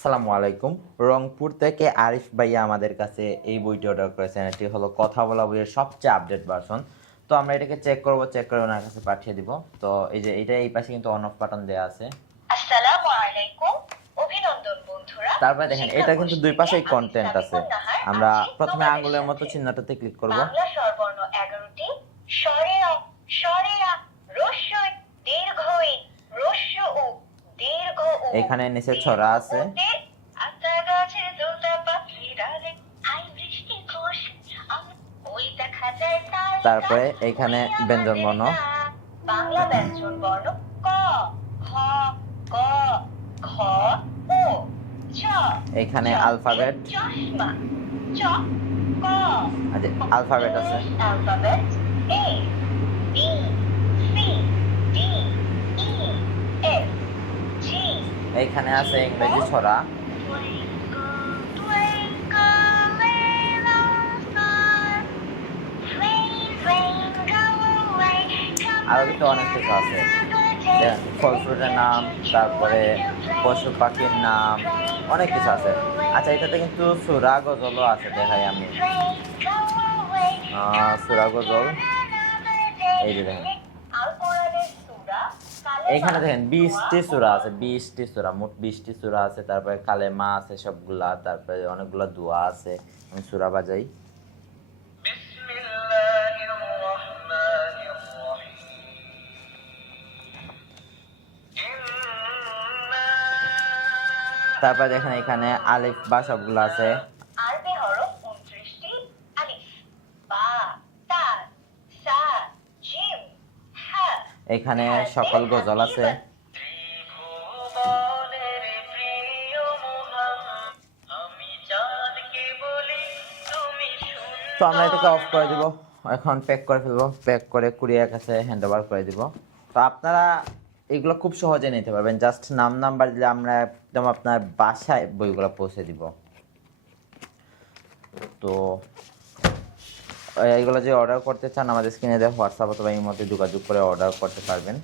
আসসালামু আলাইকুম। রংপুর থেকে আরিফ ভাইয়া আমাদের কাছে এই বইটি অর্ডার করেছেন। এটি হলো কথা বলা বইয়ের সবচেয়ে আপডেট ভার্সন। তো আমরা এটাকে চেক করে ওনার কাছে পাঠিয়ে দিব। তো এই যে এটা এই পাশে কিন্তু অন অফ বাটন দেওয়া আছে। আসসালামু আলাইকুম, অভিনন্দন বন্ধুরা। তারপরে দেখেন এটা কিন্তু দুই পাশেই কন্টেন্ট আছে। আমরা প্রথমে আঙ্গুলের মতো চিহ্নটাতে ক্লিক করব। বাংলা স্বরবর্ণ 11টি, স্বরে অ, স্বরে আ, রস্য ই, দীর্ঘ ই, রস্য উ, দীর্ঘ উ। এখানে নিচে ছড়া আছে। আতা গাছের দোলটা পাখি ডালে, আই বৃষ্টি ঘোষ, ওই দেখা যায় তার। তারপরে এখানে ব্যঞ্জন বর্ণ। বাংলা ব্যঞ্জন বর্ণ ক, খ, গ, ঘ, ও, চ। এখানে আলফাবেট। চশমা, চ, ক। আচ্ছা, আলফাবেট আছে। Alphabet A, B, C, D, E, F, G. এখানে আছে ইংরেজি ছড়া। আরো কিন্তু অনেক কিছু আছে। ফল ফ্রুটের নাম, তারপরে পশু পাখির নাম, অনেক কিছু আছে। আচ্ছা, এটাতে কিন্তু সূরা গজলও আছে, দেখাই আমি। সূরা গজল এই যে দেখেন, এখানে দেখেন 20টি সূরা আছে, 20টি সূরা, মোট 20টি সূরা আছে। তারপরে কালেমা আছে সবগুলা, তারপরে অনেকগুলা দোয়া আছে। আমি সূরা বাজাই। তারপরে দেখেন এখানে আলিফ বা সবগুলো আছে। আরবি হরফ 29টি, আলিফ, বা, তা, সা, জিম, হা। এখানে সকল গজল আছে। তো আমরা এটাকে অফ করে দিব, এখন প্যাক করে ফেলবো। প্যাক করে কুরিয়ার কাছে হ্যান্ড ওভার করে দিব। তো আপনারা এগুলো খুব সহজে নিতে পারবেন। জাস্ট নাম্বার দিলে আমরা একদম আপনার বাসায় বইগুলো পৌঁছে দিব। তো এইগুলো যে অর্ডার করতে চান, আমাদের স্ক্রিনে দেওয়া হোয়াটসঅ্যাপ অথবা এর মধ্যে যোগাযোগ করে অর্ডার করতে পারবেন।